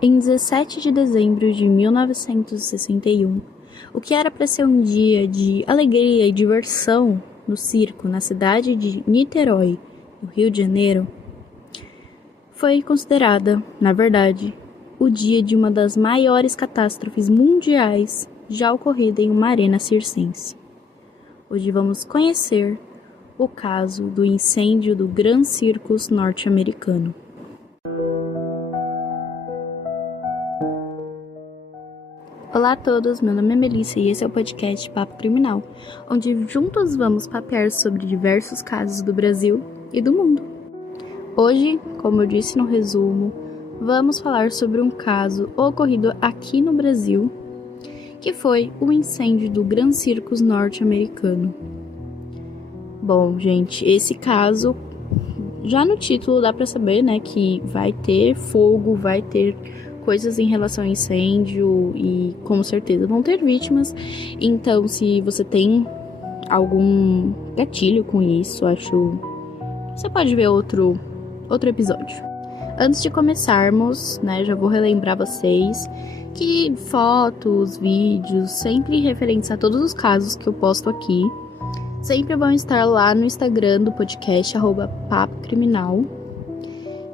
Em 17 de dezembro de 1961, o que era para ser um dia de alegria e diversão no circo na cidade de Niterói, no Rio de Janeiro, foi considerada, na verdade, o dia de uma das maiores catástrofes mundiais já ocorrida em uma arena circense. Hoje vamos conhecer o caso do incêndio do Grand Circus norte-americano. Olá a todos, meu nome é Melissa e esse é o podcast Papo Criminal, onde juntos vamos papear sobre diversos casos do Brasil e do mundo. Hoje, como eu disse no resumo, vamos falar sobre um caso ocorrido aqui no Brasil, que foi o incêndio do Grand Circus norte-americano. Bom, gente, esse caso, já no título dá pra saber, né, que vai ter fogo, vai ter coisas em relação ao incêndio e com certeza vão ter vítimas. Então, se você tem algum gatilho com isso, acho que você pode ver outro episódio. Antes de começarmos, né, já vou relembrar vocês que fotos, vídeos, sempre referentes a todos os casos que eu posto aqui, sempre vão estar lá no Instagram do podcast, @papocriminal.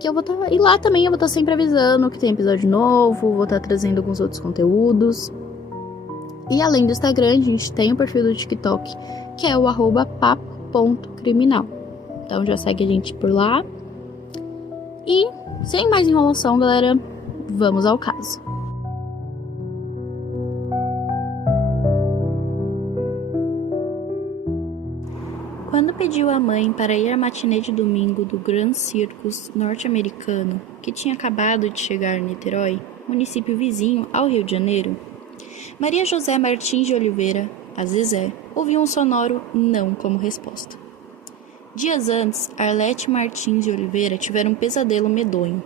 Que eu vou estar... E lá também eu vou estar sempre avisando que tem episódio novo, vou estar trazendo alguns outros conteúdos. E além do Instagram, a gente tem o perfil do TikTok, que é o @papo.criminal. Então já segue a gente por lá. E sem mais enrolação, galera, vamos ao caso. Quando pediu à mãe para ir à matinê de domingo do Grand Circus norte-americano, que tinha acabado de chegar em Niterói, município vizinho ao Rio de Janeiro, Maria José Martins de Oliveira, a Zezé, ouviu um sonoro não como resposta. Dias antes, Arlete Martins de Oliveira tivera um pesadelo medonho.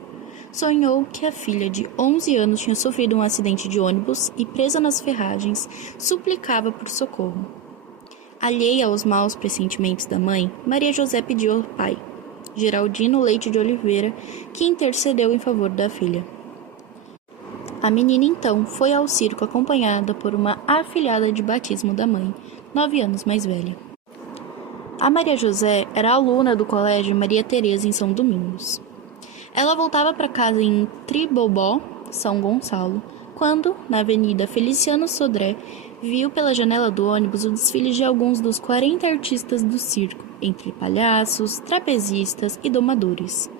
Sonhou que a filha de 11 anos tinha sofrido um acidente de ônibus e, presa nas ferragens, suplicava por socorro. Alheia aos maus pressentimentos da mãe, Maria José pediu ao pai, Geraldino Leite de Oliveira, que intercedeu em favor da filha. A menina então foi ao circo acompanhada por uma afilhada de batismo da mãe, 9 anos mais velha. A Maria José era aluna do colégio Maria Teresa em São Domingos. Ela voltava para casa em Tribobó, São Gonçalo, quando, na Avenida Feliciano Sodré, viu pela janela do ônibus o desfile de alguns dos 40 artistas do circo, entre palhaços, trapezistas e domadores,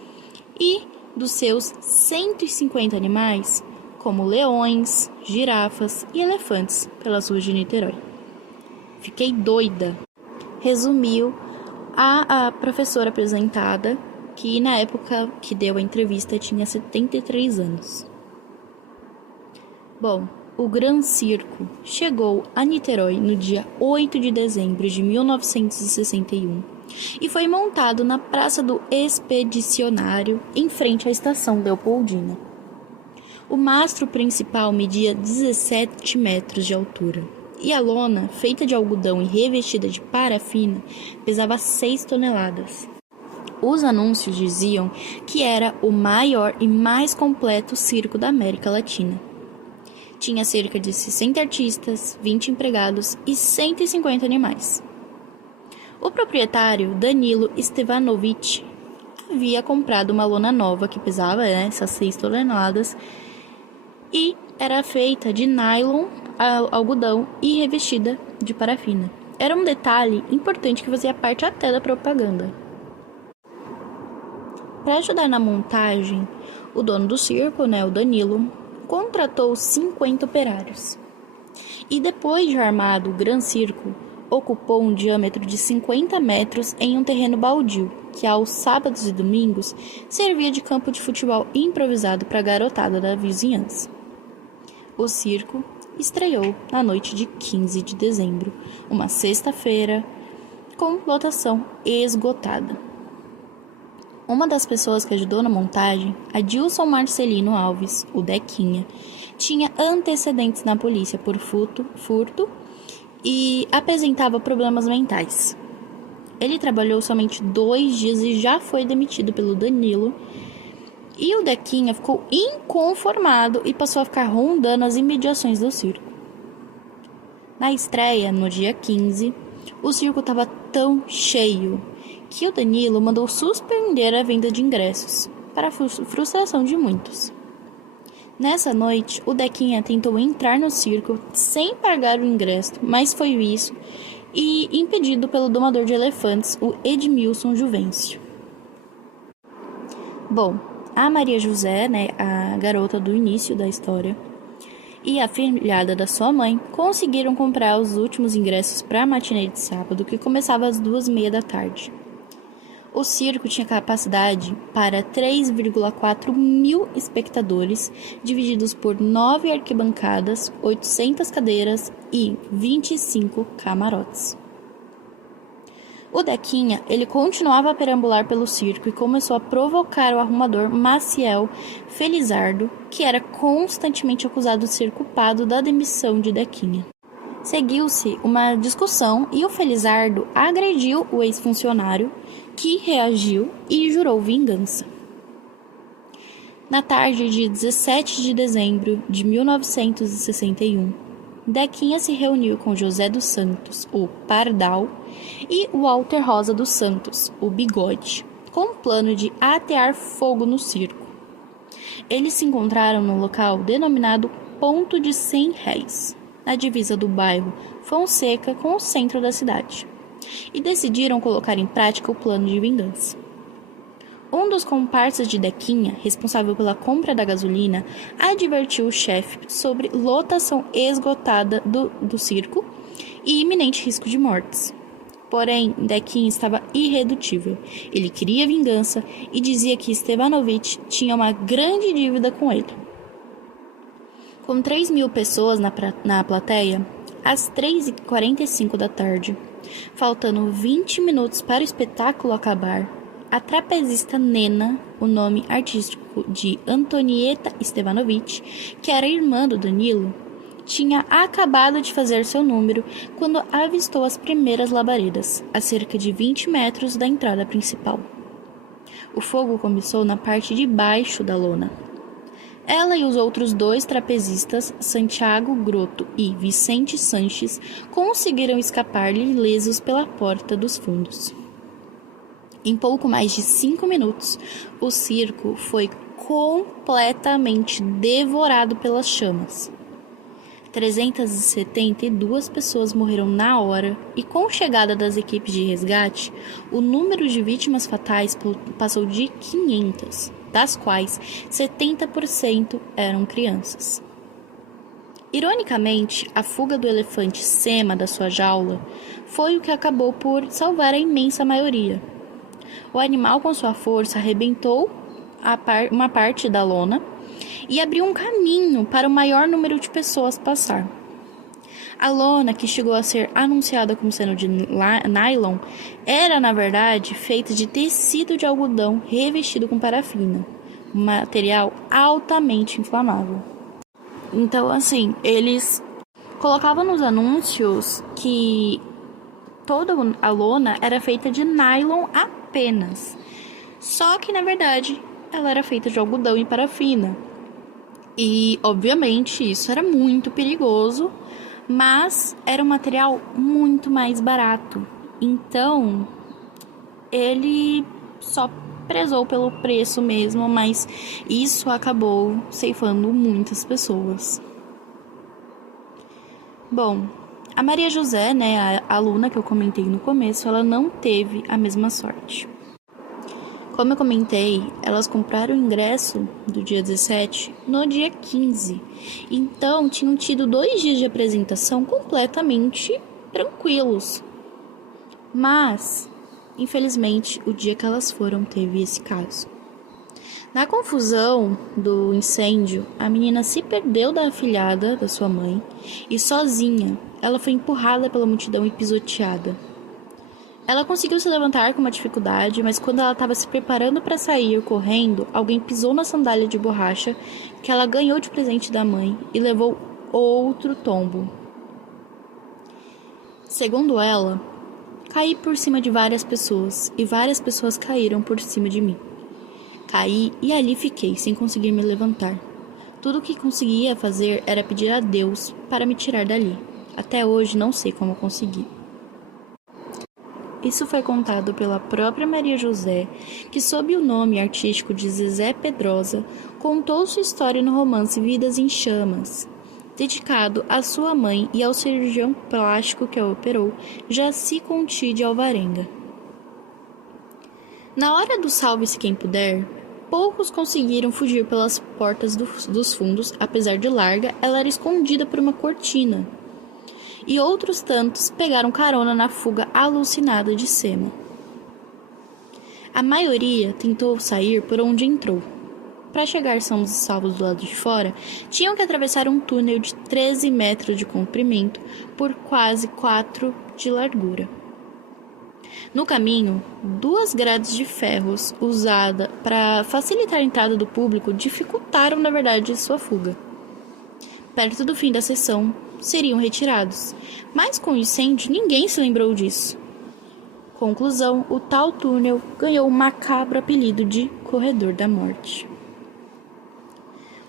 e dos seus 150 animais, como leões, girafas e elefantes, pelas ruas de Niterói. Fiquei doida, resumiu a professora apresentada, que na época que deu a entrevista tinha 73 anos. Bom, o Grand Circo chegou a Niterói no dia 8 de dezembro de 1961 e foi montado na Praça do Expedicionário, em frente à Estação Leopoldina. O mastro principal media 17 metros de altura e a lona, feita de algodão e revestida de parafina, pesava 6 toneladas. Os anúncios diziam que era o maior e mais completo circo da América Latina. Tinha cerca de 60 artistas, 20 empregados e 150 animais. O proprietário, Danilo Stevanovic, havia comprado uma lona nova que pesava essas 6 toneladas e era feita de nylon, algodão e revestida de parafina. Era um detalhe importante que fazia parte até da propaganda. Para ajudar na montagem, o dono do circo, o Danilo, contratou 50 operários. E depois de armado, o Grand Circo ocupou um diâmetro de 50 metros em um terreno baldio, que aos sábados e domingos servia de campo de futebol improvisado para a garotada da vizinhança. O circo estreou na noite de 15 de dezembro, uma sexta-feira, com lotação esgotada. Uma das pessoas que ajudou na montagem, Adilson Marcelino Alves, o Dequinha, tinha antecedentes na polícia por furto e apresentava problemas mentais. Ele trabalhou somente 2 dias e já foi demitido pelo Danilo E o Dequinha ficou inconformado e passou a ficar rondando as imediações do circo. Na estreia, no dia 15, o circo estava tão cheio que o Danilo mandou suspender a venda de ingressos, para a frustração de muitos. Nessa noite, o Dequinha tentou entrar no circo sem pagar o ingresso, mas foi visto e impedido pelo domador de elefantes, o Edmilson Juvencio. Bom, a Maria José, a garota do início da história, e a filhada da sua mãe conseguiram comprar os últimos ingressos para a matinê de sábado, que começava às 2h30 da tarde. O circo tinha capacidade para 3,4 mil espectadores, divididos por 9 arquibancadas, 800 cadeiras e 25 camarotes. O Dequinha, ele continuava a perambular pelo circo e começou a provocar o arrumador Maciel Felizardo, que era constantemente acusado de ser culpado da demissão de Dequinha. Seguiu-se uma discussão e o Felizardo agrediu o ex-funcionário, que reagiu e jurou vingança. Na tarde de 17 de dezembro de 1961, Dequinha se reuniu com José dos Santos, o Pardal, e Walter Rosa dos Santos, o Bigode, com um plano de atear fogo no circo. Eles se encontraram no local denominado Ponto de 100 Réis, na divisa do bairro Fonseca com o centro da cidade, e decidiram colocar em prática o plano de vingança. Um dos comparsas de Dequinha, responsável pela compra da gasolina, advertiu o chefe sobre lotação esgotada do circo e iminente risco de mortes. Porém, Dequinha estava irredutível. Ele queria vingança e dizia que Stevanovic tinha uma grande dívida com ele. Com 3.000 pessoas na plateia, às 3h45 da tarde, faltando 20 minutos para o espetáculo acabar, a trapezista Nena, o nome artístico de Antonieta Stevanovic, que era irmã do Danilo, tinha acabado de fazer seu número quando avistou as primeiras labaredas, a cerca de 20 metros da entrada principal. O fogo começou na parte de baixo da lona. Ela e os outros 2 trapezistas, Santiago Grotto e Vicente Sanches, conseguiram escapar ilesos pela porta dos fundos. Em pouco mais de 5 minutos, o circo foi completamente devorado pelas chamas. 372 pessoas morreram na hora e, com a chegada das equipes de resgate, o número de vítimas fatais passou de 500, das quais 70% eram crianças. Ironicamente, a fuga do elefante Sema da sua jaula foi o que acabou por salvar a imensa maioria. O animal, com sua força, arrebentou uma parte da lona e abriu um caminho para o maior número de pessoas passar. A lona, que chegou a ser anunciada como sendo de nylon, era, na verdade, feita de tecido de algodão revestido com parafina, um material altamente inflamável. Então, assim, eles colocavam nos anúncios que toda a lona era feita de nylon apenas. Só que, na verdade, ela era feita de algodão e parafina. E, obviamente, isso era muito perigoso, mas era um material muito mais barato. Então, ele só prezou pelo preço mesmo, mas isso acabou ceifando muitas pessoas. Bom, a Maria José, a aluna que eu comentei no começo, ela não teve a mesma sorte. Como eu comentei, elas compraram o ingresso do dia 17 no dia 15. Então, tinham tido 2 dias de apresentação completamente tranquilos. Mas, infelizmente, o dia que elas foram teve esse caso. Na confusão do incêndio, a menina se perdeu da afilhada da sua mãe e, sozinha, ela foi empurrada pela multidão e pisoteada. Ela conseguiu se levantar com uma dificuldade, mas quando ela estava se preparando para sair correndo, alguém pisou na sandália de borracha que ela ganhou de presente da mãe e levou outro tombo. Segundo ela, caí por cima de várias pessoas e várias pessoas caíram por cima de mim. Caí e ali fiquei, sem conseguir me levantar. Tudo o que conseguia fazer era pedir a Deus para me tirar dali. Até hoje não sei como consegui. Isso foi contado pela própria Maria José, que sob o nome artístico de Zezé Pedrosa, contou sua história no romance Vidas em Chamas, dedicado à sua mãe e ao cirurgião plástico que a operou, Jaci Conti de Alvarenga. Na hora do salve-se quem puder, poucos conseguiram fugir pelas portas dos fundos, apesar de larga, ela era escondida por uma cortina. E outros tantos pegaram carona na fuga alucinada de Sema. A maioria tentou sair por onde entrou. Para chegar sãos e salvos do lado de fora, tinham que atravessar um túnel de 13 metros de comprimento por quase 4 de largura. No caminho, 2 grades de ferros usadas para facilitar a entrada do público dificultaram, na verdade, sua fuga. Perto do fim da sessão, seriam retirados, mas com o incêndio ninguém se lembrou disso. Conclusão, o tal túnel ganhou o macabro apelido de Corredor da Morte.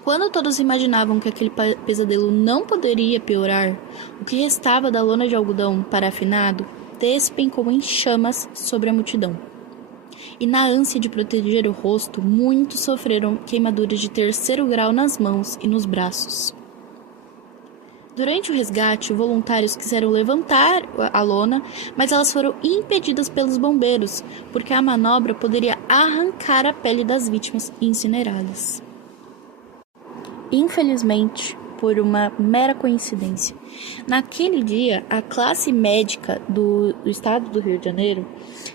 Quando todos imaginavam que aquele pesadelo não poderia piorar, o que restava da lona de algodão parafinado despencou em chamas sobre a multidão. E na ânsia de proteger o rosto, muitos sofreram queimaduras de 3º grau nas mãos e nos braços. Durante o resgate, voluntários quiseram levantar a lona, mas elas foram impedidas pelos bombeiros, porque a manobra poderia arrancar a pele das vítimas incineradas. Infelizmente, por uma mera coincidência, naquele dia, a classe médica do estado do Rio de Janeiro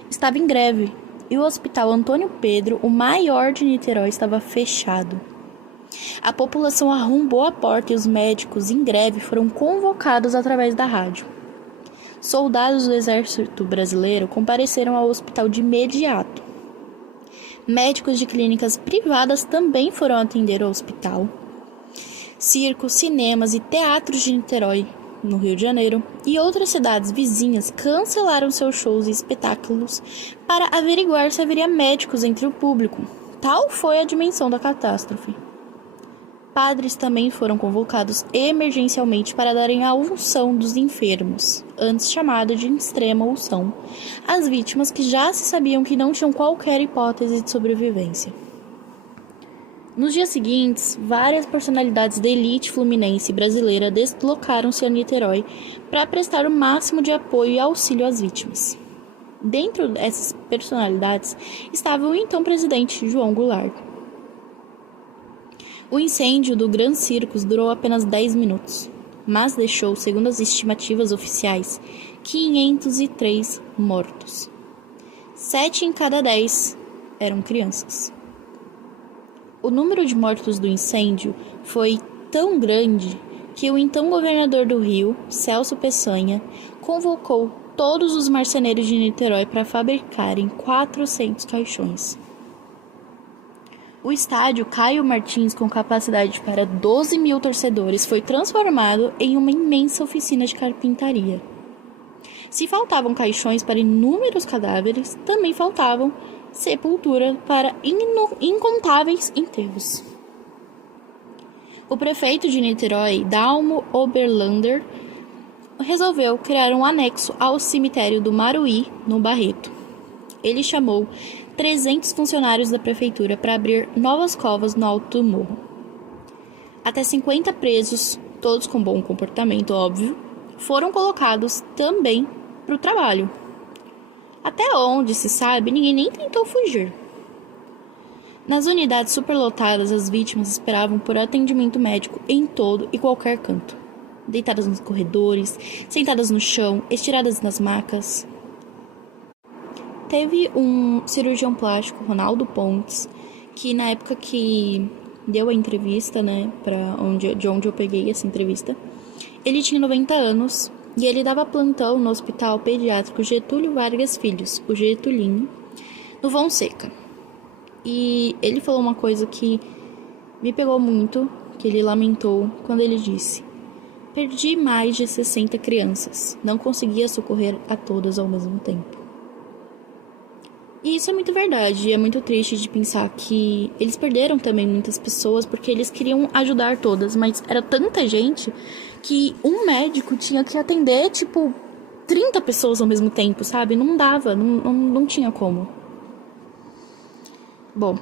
estava em greve e o Hospital Antônio Pedro, o maior de Niterói, estava fechado. A população arrombou a porta e os médicos em greve foram convocados através da rádio. Soldados do Exército Brasileiro compareceram ao hospital de imediato. Médicos de clínicas privadas também foram atender ao hospital. Circos, cinemas e teatros de Niterói, no Rio de Janeiro, e outras cidades vizinhas cancelaram seus shows e espetáculos para averiguar se haveria médicos entre o público. Tal foi a dimensão da catástrofe. Padres também foram convocados emergencialmente para darem a unção dos enfermos, antes chamada de extrema unção, às vítimas que já se sabiam que não tinham qualquer hipótese de sobrevivência. Nos dias seguintes, várias personalidades da elite fluminense brasileira deslocaram-se a Niterói para prestar o máximo de apoio e auxílio às vítimas. Dentro dessas personalidades estava o então presidente João Goulart. O incêndio do Gran Circus durou apenas 10 minutos, mas deixou, segundo as estimativas oficiais, 503 mortos. 7 em cada 10 eram crianças. O número de mortos do incêndio foi tão grande que o então governador do Rio, Celso Peçanha, convocou todos os marceneiros de Niterói para fabricarem 400 caixões. O estádio Caio Martins, com capacidade para 12 mil torcedores, foi transformado em uma imensa oficina de carpintaria. Se faltavam caixões para inúmeros cadáveres, também faltavam sepultura para incontáveis enterros. O prefeito de Niterói, Dalmo Oberlander, resolveu criar um anexo ao cemitério do Maruí, no Barreto. Ele chamou 300 funcionários da prefeitura para abrir novas covas no alto do morro. Até 50 presos, todos com bom comportamento, óbvio, foram colocados também para o trabalho. Até onde se sabe, ninguém nem tentou fugir. Nas unidades superlotadas, as vítimas esperavam por atendimento médico em todo e qualquer canto. Deitadas nos corredores, sentadas no chão, estiradas nas macas. Teve um cirurgião plástico, Ronaldo Pontes, que na época que deu a entrevista, de onde eu peguei essa entrevista, ele tinha 90 anos e ele dava plantão no Hospital Pediátrico Getúlio Vargas Filhos, o Getulinho, no Vão Seca. E ele falou uma coisa que me pegou muito, que ele lamentou quando ele disse: "Perdi mais de 60 crianças, não conseguia socorrer a todas ao mesmo tempo." E isso é muito verdade, é muito triste de pensar que eles perderam também muitas pessoas porque eles queriam ajudar todas, mas era tanta gente que um médico tinha que atender, 30 pessoas ao mesmo tempo, sabe? Não dava, não tinha como. Bom,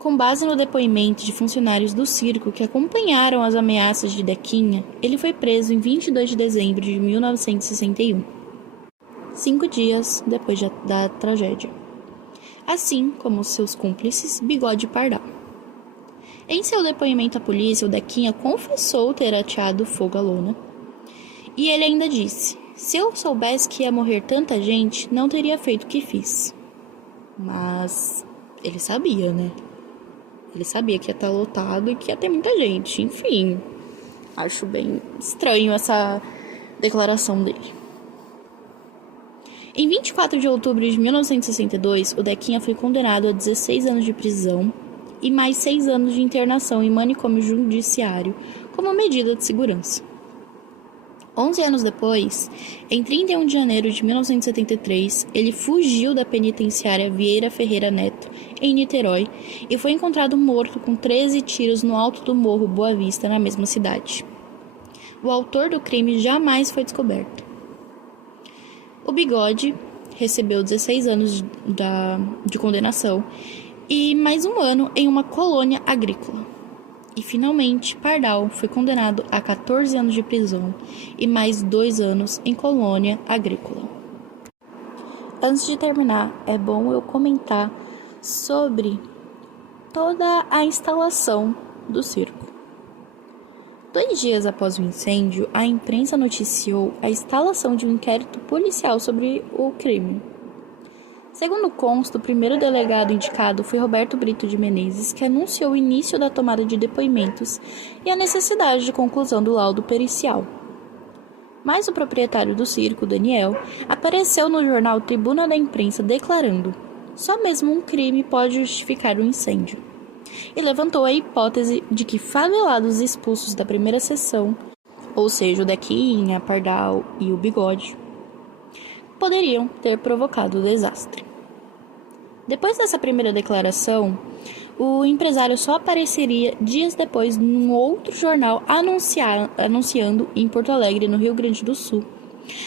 com base no depoimento de funcionários do circo que acompanharam as ameaças de Dequinha, ele foi preso em 22 de dezembro de 1961, 5 dias depois da tragédia. Assim como seus cúmplices, Bigode e Pardal. Em seu depoimento à polícia, o Dequinha confessou ter ateado fogo à lona. E ele ainda disse: se eu soubesse que ia morrer tanta gente, não teria feito o que fiz. Mas ele sabia, né? Ele sabia que ia estar lotado e que ia ter muita gente. Enfim, acho bem estranho essa declaração dele. Em 24 de outubro de 1962, o Dequinha foi condenado a 16 anos de prisão e mais 6 anos de internação em manicômio judiciário como medida de segurança. 11 anos depois, em 31 de janeiro de 1973, ele fugiu da penitenciária Vieira Ferreira Neto, em Niterói, e foi encontrado morto com 13 tiros no alto do Morro Boa Vista, na mesma cidade. O autor do crime jamais foi descoberto. O Bigode recebeu 16 anos de condenação e mais um ano em uma colônia agrícola. E, finalmente, Pardal foi condenado a 14 anos de prisão e mais 2 anos em colônia agrícola. Antes de terminar, é bom eu comentar sobre toda a instalação do circo. 2 dias após o incêndio, a imprensa noticiou a instalação de um inquérito policial sobre o crime. Segundo consta, o primeiro delegado indicado foi Roberto Brito de Menezes, que anunciou o início da tomada de depoimentos e a necessidade de conclusão do laudo pericial. Mas o proprietário do circo, Daniel, apareceu no jornal Tribuna da Imprensa declarando: só mesmo um crime pode justificar o incêndio. E levantou a hipótese de que favelados expulsos da primeira sessão, ou seja, o Dequinha, Pardal e o Bigode, poderiam ter provocado o desastre. Depois dessa primeira declaração, o empresário só apareceria dias depois num outro jornal anunciando em Porto Alegre, no Rio Grande do Sul,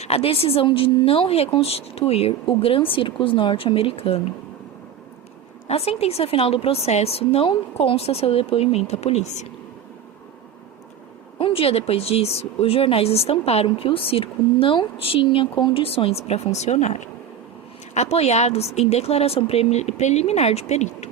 a decisão de não reconstituir o Gran Circus norte-americano. Na sentença final do processo, não consta seu depoimento à polícia. Um dia depois disso, os jornais estamparam que o circo não tinha condições para funcionar, apoiados em declaração preliminar de perito.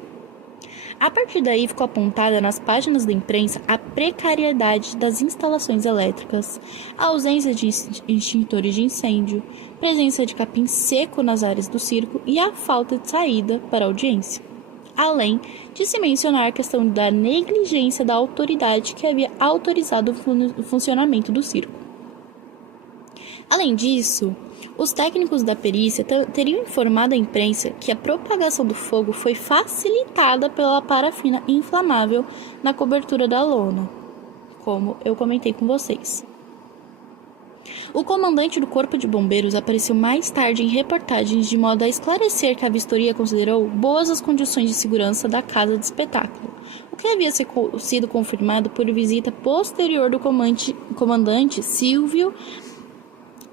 A partir daí, ficou apontada nas páginas da imprensa a precariedade das instalações elétricas, a ausência de extintores de incêndio, presença de capim seco nas áreas do circo e a falta de saída para a audiência. Além de se mencionar a questão da negligência da autoridade que havia autorizado o funcionamento do circo. Além disso, os técnicos da perícia teriam informado à imprensa que a propagação do fogo foi facilitada pela parafina inflamável na cobertura da lona, como eu comentei com vocês. O comandante do Corpo de Bombeiros apareceu mais tarde em reportagens de modo a esclarecer que a vistoria considerou boas as condições de segurança da casa de espetáculo, o que havia sido confirmado por visita posterior do comandante Silvio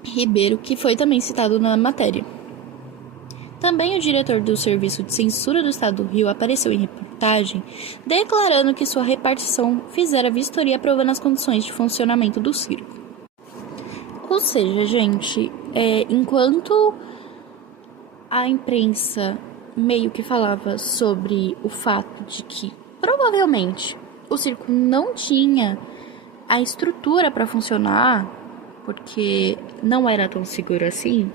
Ribeiro, que foi também citado na matéria. Também o diretor do Serviço de Censura do Estado do Rio apareceu em reportagem, declarando que sua repartição fizera vistoria aprovando as condições de funcionamento do circo. Ou seja, gente, enquanto a imprensa meio que falava sobre o fato de que provavelmente o circo não tinha a estrutura para funcionar, porque não era tão seguro assim,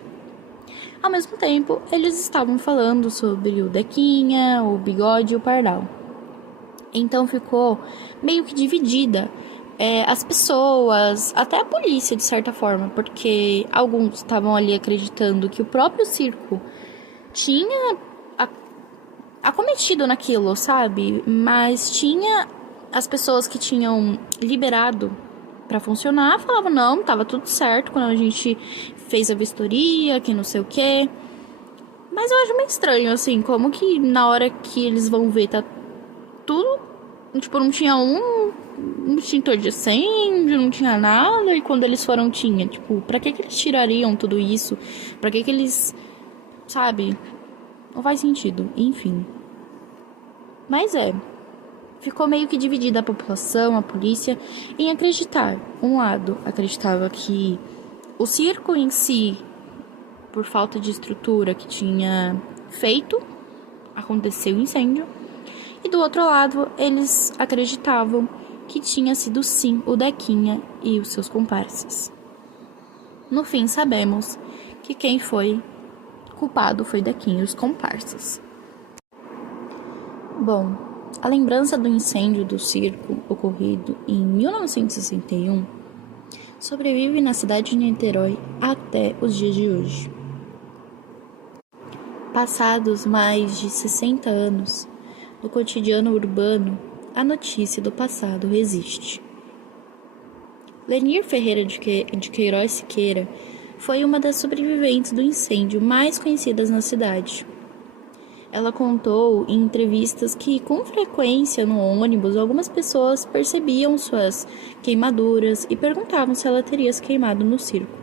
ao mesmo tempo eles estavam falando sobre o Dequinha, o Bigode e o Pardal. Então ficou meio que dividida as pessoas, até a polícia de certa forma, porque alguns estavam ali acreditando que o próprio circo tinha acometido naquilo, sabe? Mas tinha as pessoas que tinham liberado para funcionar, falavam não, tava tudo certo quando a gente fez a vistoria, que não sei o quê. Mas eu acho meio estranho, assim, como que na hora que eles vão ver tá tudo, tipo, não tinha um extintor de incêndio, não tinha nada, e quando eles foram tinha, tipo, pra que eles tirariam tudo isso? Pra que eles, sabe, não faz sentido, enfim. Mas ficou meio que dividida a população, a polícia, em acreditar. Um lado acreditava que o circo em si, por falta de estrutura que tinha feito, aconteceu o incêndio. E do outro lado, eles acreditavam que tinha sido sim o Dequinha e os seus comparsas. No fim, sabemos que quem foi culpado foi Dequinha e os comparsas. Bom, a lembrança do incêndio do circo ocorrido em 1961 sobrevive na cidade de Niterói até os dias de hoje. Passados mais de 60 anos, no cotidiano urbano, a notícia do passado resiste. Lenir Ferreira de Queiroz Siqueira foi uma das sobreviventes do incêndio mais conhecidas na cidade. Ela contou em entrevistas que, com frequência no ônibus, algumas pessoas percebiam suas queimaduras e perguntavam se ela teria se queimado no circo.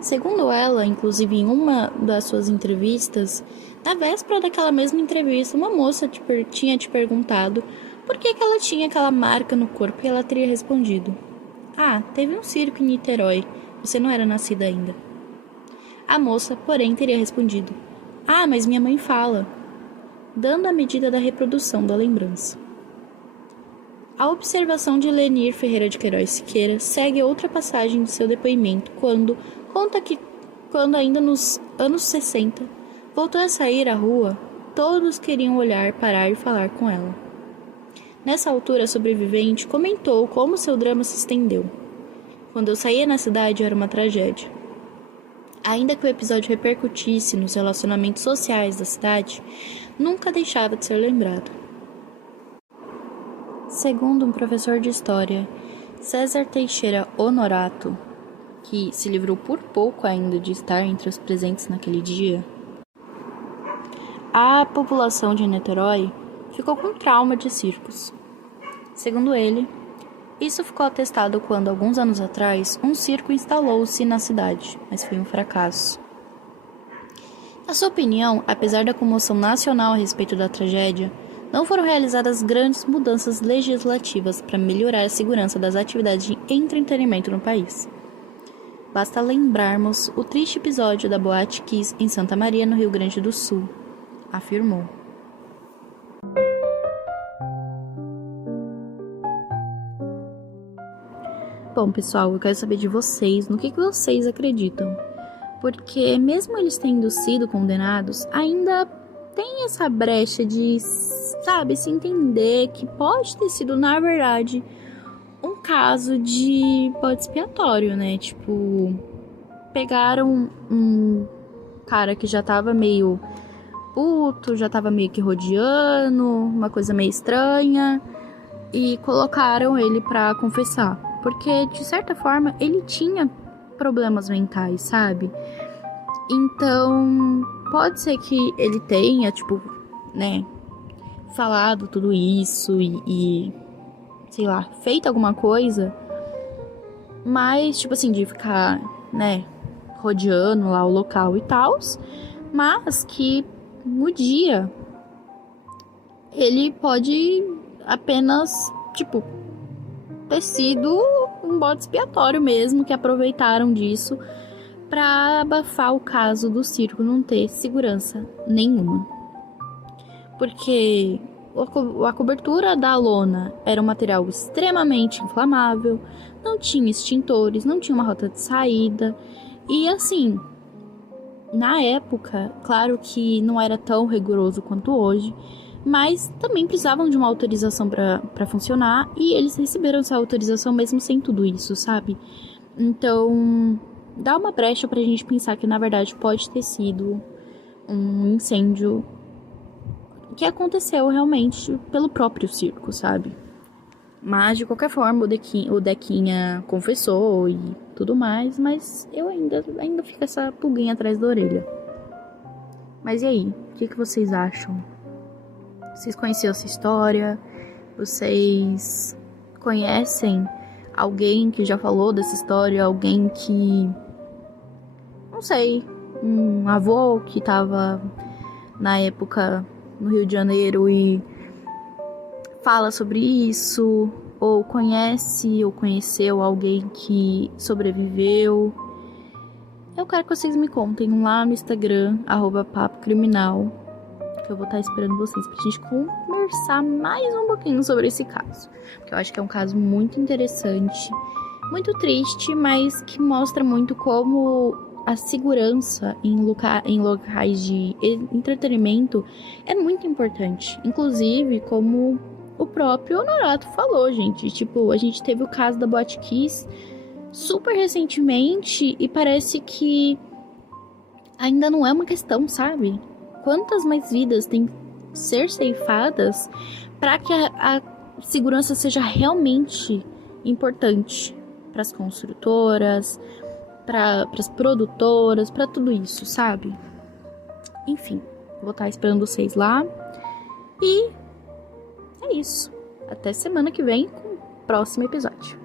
Segundo ela, inclusive em uma das suas entrevistas, na véspera daquela mesma entrevista, uma moça tinha te perguntado por que ela tinha aquela marca no corpo e ela teria respondido: "Ah, teve um circo em Niterói, você não era nascida ainda." A moça, porém, teria respondido: "Ah, mas minha mãe fala", dando a medida da reprodução da lembrança. A observação de Lenir Ferreira de Queiroz Siqueira segue outra passagem de seu depoimento quando conta que, quando ainda nos anos 60, voltou a sair à rua, todos queriam olhar, parar e falar com ela. Nessa altura, a sobrevivente comentou como seu drama se estendeu. "Quando eu saía na cidade era uma tragédia. Ainda que o episódio repercutisse nos relacionamentos sociais da cidade, nunca deixava de ser lembrado." Segundo um professor de história, César Teixeira Honorato, que se livrou por pouco ainda de estar entre os presentes naquele dia, a população de Niterói ficou com trauma de circos. Segundo ele, isso ficou atestado quando, alguns anos atrás, um circo instalou-se na cidade, mas foi um fracasso. Na sua opinião, apesar da comoção nacional a respeito da tragédia, não foram realizadas grandes mudanças legislativas para melhorar a segurança das atividades de entretenimento no país. Basta lembrarmos o triste episódio da Boate Kiss em Santa Maria, no Rio Grande do Sul, afirmou. Bom, pessoal, eu quero saber de vocês, no que vocês acreditam. Porque mesmo eles tendo sido condenados, ainda tem essa brecha de, sabe, se entender que pode ter sido, na verdade, um caso de bode expiatório, né? Tipo, pegaram um cara que já tava meio puto, já tava meio que rodeando, uma coisa meio estranha, e colocaram ele pra confessar. Porque, de certa forma, ele tinha problemas mentais, sabe? Então, pode ser que ele tenha, tipo, né, falado tudo isso e sei lá, feito alguma coisa, mas, tipo assim, de ficar, né, rodeando lá o local e tal, mas que no dia ele pode apenas, tipo, ter sido um bode expiatório mesmo, que aproveitaram disso para abafar o caso do circo não ter segurança nenhuma. Porque a cobertura da lona era um material extremamente inflamável, não tinha extintores, não tinha uma rota de saída. E assim, na época, claro que não era tão rigoroso quanto hoje, mas também precisavam de uma autorização para funcionar, e eles receberam essa autorização mesmo sem tudo isso, sabe? Então, dá uma brecha pra gente pensar que, na verdade, pode ter sido um incêndio que aconteceu realmente pelo próprio circo, sabe? Mas, de qualquer forma, o Dequinha confessou e tudo mais, mas eu ainda fica essa pulguinha atrás da orelha. Mas e aí? O que vocês acham? Vocês conheciam essa história? Vocês conhecem alguém que já falou dessa história? Alguém que... não sei, um avô que tava na época no Rio de Janeiro e fala sobre isso? Ou conhece ou conheceu alguém que sobreviveu? Eu quero que vocês me contem lá no Instagram, @papocriminal, que eu vou estar esperando vocês pra gente conversar mais um pouquinho sobre esse caso. Porque eu acho que é um caso muito interessante, muito triste, mas que mostra muito como a segurança em locais de entretenimento é muito importante. Inclusive, como o próprio Honorato falou, gente. Tipo, a gente teve o caso da Boate Kiss super recentemente e parece que ainda não é uma questão, sabe? Quantas mais vidas tem que ser ceifadas para que a segurança seja realmente importante para as construtoras, para as produtoras, para tudo isso, sabe? Enfim, vou estar esperando vocês lá. E é isso. Até semana que vem com o próximo episódio.